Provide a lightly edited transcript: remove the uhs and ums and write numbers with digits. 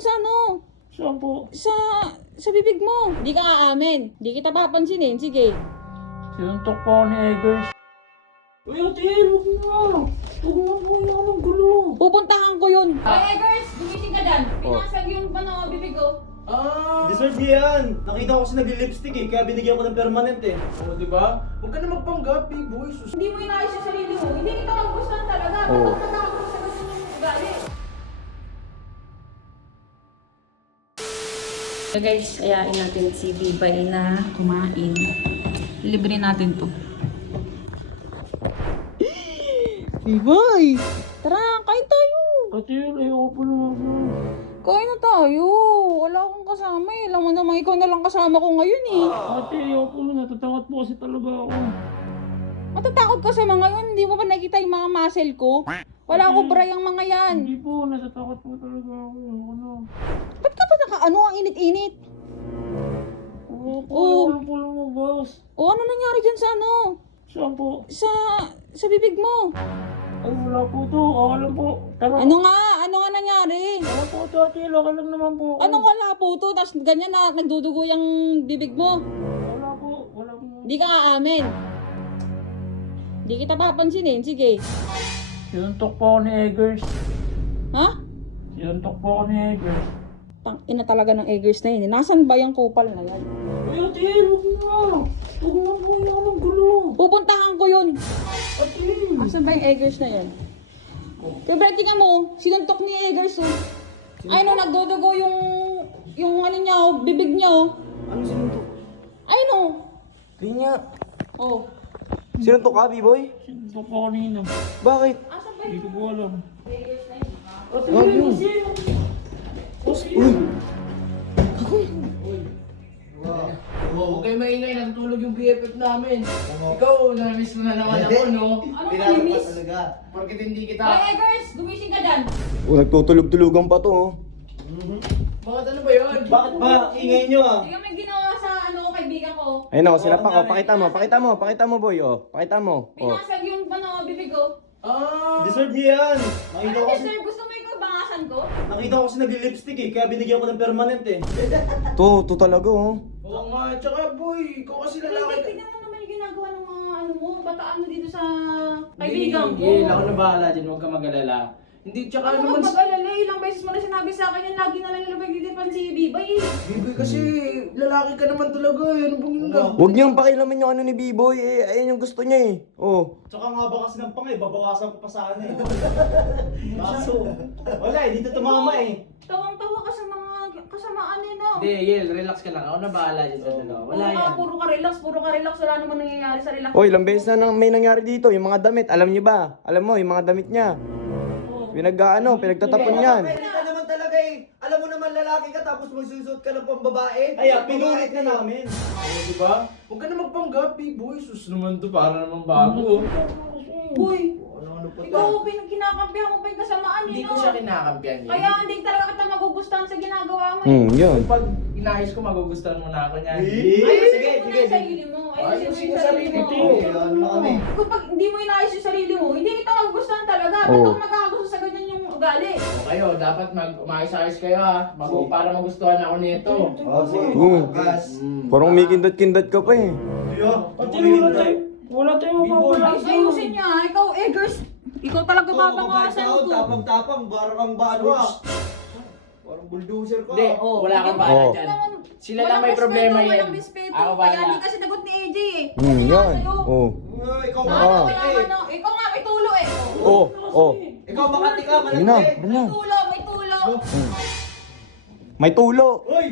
dyan sa ano? Saan po? Sa bibig mo. Hindi ka aamin. Hindi kita papansinin. Sige. Sinuntok po ako ni Eggers. Uy, ate, huwag na. Huwag na po yung ng gulo. Pupuntahan ko yun. Hoy, Eggers! Gumising ka dyan. Pinasag yung bibig ko. Deserve niya yan. Nakita ko kasi nag-lipstick eh, kaya binigyan ko ng permanent eh. Oo, di ba? Huwag ka na magpanggap, B-boy. Hindi mo inayos yung sarili mo. Hindi kita magustuhan talaga. Ba't ako nagkakaroon sa ganun yung ugali? So guys, ayain natin si Bibay na kumain. Libre natin to. Bibay! Tara, kain tayo! Ate, ayoko po naman. Kain na tayo. Wala akong kasama eh. Alam mo naman, ikaw na lang kasama ko ngayon eh. Ate, ayoko po. Natatakot po kasi talaga ako. Matatakot ka sa mga yun. Hindi mo ba nakita yung mga muscle ko? Wala akong bra yung mga yan. Hindi po, natatakot po talaga ako. Ayoko na. Ba't ka pa ano ang init-init? Oo po, Oo. ayoko na po lumabas. O ano nangyari dyan sa ano? Saan po? Sa bibig mo? Ay, wala po to. Okay lang po. Tara. Ano nga? Ano nga nangyari? Wala po to, ate. Okay lang naman po. ako. Anong wala po to? Tapos ganyan na nagdudugo yung bibig mo. Wala po. Wala po. Hindi ka aamin. Hindi kita papansinin. Sige. Sinuntok po ako ni Eggers. Ha? Sinuntok po ako ni Eggers. Ina talaga ng Eggers na yun. Nasaan ba yung kupal na yan? Uy, ate, huwag na. Huwag na po yung ng gulo. Pupuntahan ko yun. Ate. Asan ba yung Eggers na yan? Pero tingnan mo, sinuntok ni Eggers oh. Ay no, nagdudugo yung ano niya oh, bibig niya oh. Ano sinuntok? Ay no. Kanya. Oh. Sinuntok ka, B-boy? Sinuntok po kanina. Bakit? Asan ba Hindi yung ko po alam. Eggers na yun? Ate, Wag yun. kasi. Huwag kayo maingay, natutulog yung BFF namin. Ikaw, na-miss mo na naman ako, no? Ano nami-miss? Porkit hindi kita... Hoy Eggers, gumising ka dyan. Nagtutulog-tulugan pa to oh. Bakit ano ba yun? Bakit ba? Ingay nyo ah. Tingnan mo yung ginawa sa ano ko, kaibigan ko. Ayun ako, sinapak ko. Pakita mo boy oh. Pakita mo. Oh. Pinasag yung bibig ko. Deserve niya yan. Ano deserve? Gusto mo ikaw bangasan ko? Nakita ko kasi nag-lipstick eh, kaya binigyan ko ng permanent eh. To talaga oh. Oo nga, tsaka boy, ikaw kasi lalaki. Tingnan mo naman yung ginagawa ng mga ano mo, bataan mo dito sa kaibigan ko. Hindi, ako na bahala dyan, huwag ka mag-alala. Hindi, tsaka Ano naman... mag-alala? Ilang beses mo na sinabi sa akin yan, lagi na lang nilabay dito pan si Bibay eh. Bibi kasi, lalaki ka naman talaga eh. Ano bang yung Huwag niyong pakilaman yung ano ni B-boy eh. Ayun yung gusto niya eh. Oh. Tsaka nga ba kasi ng pangay, babawasan ko pa sana eh. Kaso, wala eh, dito tumama eh. Tawang-tawa ka sa mga kasamaan eh, no? Hindi, Yel, relax ka lang. Ako na bahala dyan sa dalawa. Wala yan. Puro ka relax. Wala naman nangyayari sa relax. Oy, ilang beses na may nangyari dito. Yung mga damit, alam niyo ba? Alam mo, yung mga damit niya. Pinagtatapon yan. Pwede ka naman talaga eh. Alam mo naman lalaki ka tapos magsusuot ka ng pambabae. Kaya pinulit na namin. Oo, diba? Huwag ka na magpanggap, B-boy. Sus naman to, para naman bago. Uy, Ano po ikaw kinakampihan mo pa yung kasamaan eh, Hindi no? ko siya kinakampihan yun. Kaya hindi talaga kita magugustuhan sa ginagawa mo eh. Yun. Pag inayos ko, magugustuhan mo na ako niyan. Ayusin mo na yung sarili mo. Ayusin mo sarili mo. Ano na kami? Kung pag hindi mo inayos yung sarili mo, hindi kita magugustuhan talaga. Ba't Oo. ako magkakagusto sa ganyan yung ugali? O kayo, dapat umayos-ayos kayo ha. Para magustuhan ako nito. Oh, sige. Gas. Parang may kindat-kindat ka pa eh. Ate, wala tayo mapapala. Ayusin niya ha. Ikaw, Eggers. Ikaw talaga babangasan ko. Tapang-tapang, barang balo ah. Parang bulldozer ka. Hindi, wala kang Oo. bahala dyan. Sila lang may problema yan. Walang respeto. Ako Kaya bahala. hindi kasi nagot ni AJ eh. Yan. Oh. Ikaw Ano, makati wala ka ka eh. no. Ikaw nga, may tulo eh. Oh. Ikaw makati ka, Yun na. malaki. May tulo. May tulo. Uy!